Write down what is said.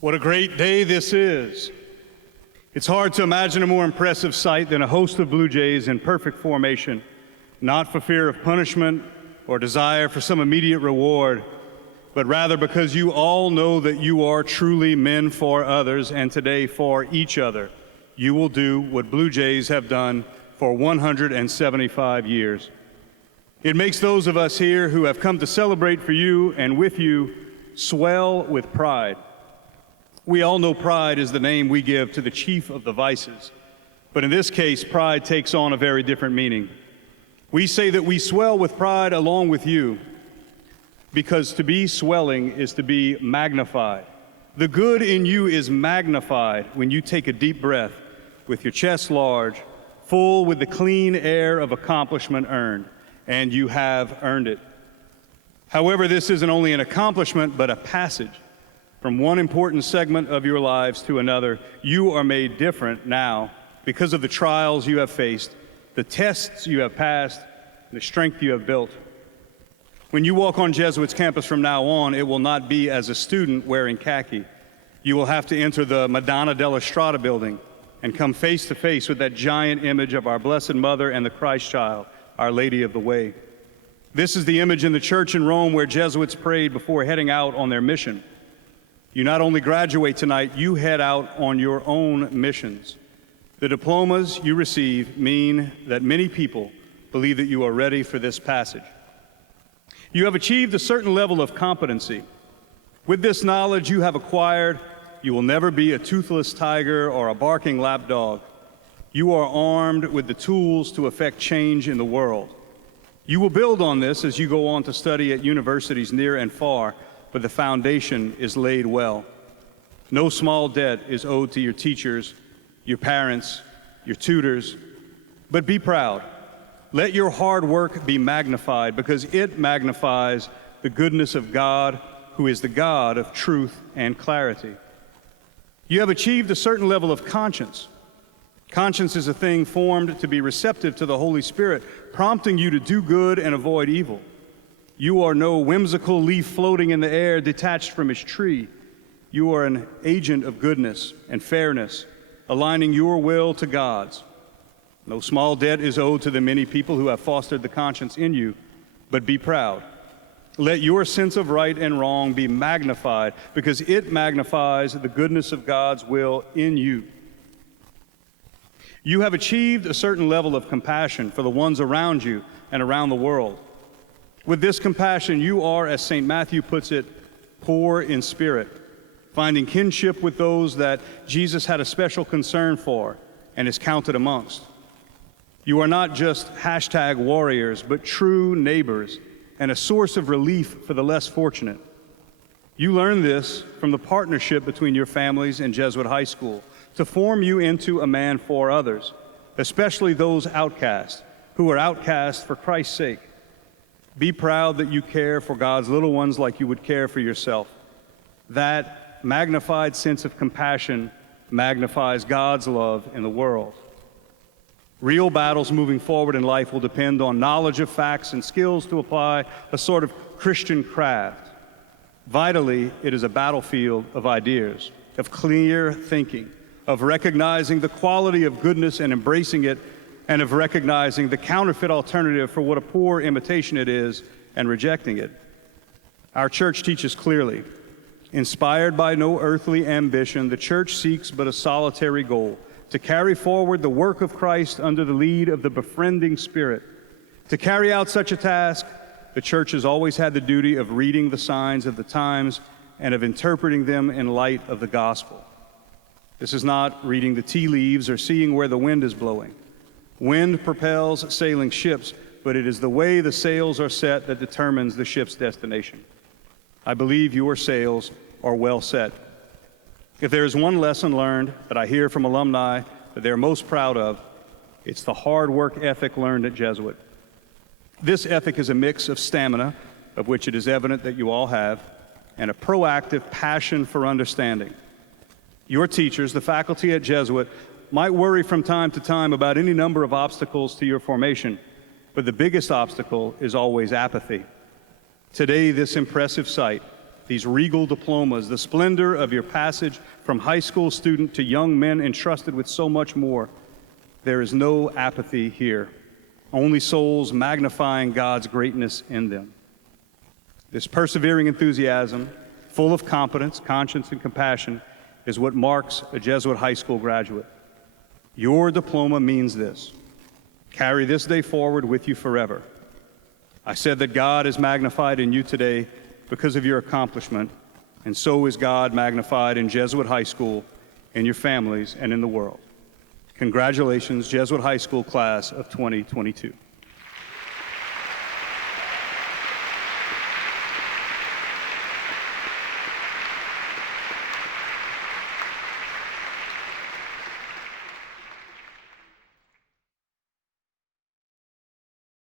What a great day this is. It's hard to imagine a more impressive sight than a host of Blue Jays in perfect formation, not for fear of punishment or desire for some immediate reward, but rather because you all know that you are truly men for others, and today for each other. You will do what Blue Jays have done for 175 years. It makes those of us here who have come to celebrate for you and with you swell with pride. We all know pride is the name we give to the chief of the vices, but in this case, pride takes on a very different meaning. We say that we swell with pride along with you, because to be swelling is to be magnified. The good in you is magnified when you take a deep breath with your chest large, full with the clean air of accomplishment earned, and you have earned it. However, this isn't only an accomplishment, but a passage from one important segment of your lives to another. You are made different now because of the trials you have faced, the tests you have passed, the strength you have built. When you walk on Jesuit's campus from now on, it will not be as a student wearing khaki. You will have to enter the Madonna della Strada building and come face to face with that giant image of our Blessed Mother and the Christ Child, Our Lady of the Way. This is the image in the church in Rome where Jesuits prayed before heading out on their mission. You not only graduate tonight, you head out on your own missions. The diplomas you receive mean that many people believe that you are ready for this passage. You have achieved a certain level of competency. With this knowledge you have acquired, you will never be a toothless tiger or a barking lapdog. You are armed with the tools to effect change in the world. You will build on this as you go on to study at universities near and far, but the foundation is laid well. No small debt is owed to your teachers, your parents, your tutors, but be proud. Let your hard work be magnified, because it magnifies the goodness of God, who is the God of truth and clarity. You have achieved a certain level of conscience. Conscience is a thing formed to be receptive to the Holy Spirit, prompting you to do good and avoid evil. You are no whimsical leaf floating in the air detached from its tree. You are an agent of goodness and fairness, aligning your will to God's. No small debt is owed to the many people who have fostered the conscience in you, but be proud. Let your sense of right and wrong be magnified, because it magnifies the goodness of God's will in you. You have achieved a certain level of compassion for the ones around you and around the world. With this compassion, you are, as St. Matthew puts it, poor in spirit, finding kinship with those that Jesus had a special concern for and is counted amongst. You are not just #warriors, but true neighbors and a source of relief for the less fortunate. You learn this from the partnership between your families and Jesuit High School to form you into a man for others, especially those outcast, who are outcast for Christ's sake. Be proud that you care for God's little ones like you would care for yourself. That magnified sense of compassion magnifies God's love in the world. Real battles moving forward in life will depend on knowledge of facts and skills to apply a sort of Christian craft. Vitally, it is a battlefield of ideas, of clear thinking, of recognizing the quality of goodness and embracing it, and of recognizing the counterfeit alternative for what a poor imitation it is and rejecting it. Our church teaches clearly, inspired by no earthly ambition, the church seeks but a solitary goal: to carry forward the work of Christ under the lead of the befriending Spirit. To carry out such a task, the church has always had the duty of reading the signs of the times and of interpreting them in light of the gospel. This is not reading the tea leaves or seeing where the wind is blowing. Wind propels sailing ships, but it is the way the sails are set that determines the ship's destination. I believe your sails are well set. If there is one lesson learned that I hear from alumni that they're most proud of, it's the hard work ethic learned at Jesuit. This ethic is a mix of stamina, of which it is evident that you all have, and a proactive passion for understanding. Your teachers, the faculty at Jesuit, might worry from time to time about any number of obstacles to your formation, but the biggest obstacle is always apathy. Today, this impressive sight these regal diplomas, the splendor of your passage from high school student to young men entrusted with so much more. There is no apathy here, only souls magnifying God's greatness in them. This persevering enthusiasm, full of competence, conscience, and compassion, is what marks a Jesuit high school graduate. Your diploma means this. Carry this day forward with you forever. I said that God is magnified in you today because of your accomplishment, and so is God magnified in Jesuit High School, in your families, and in the world. Congratulations, Jesuit High School class of 2022.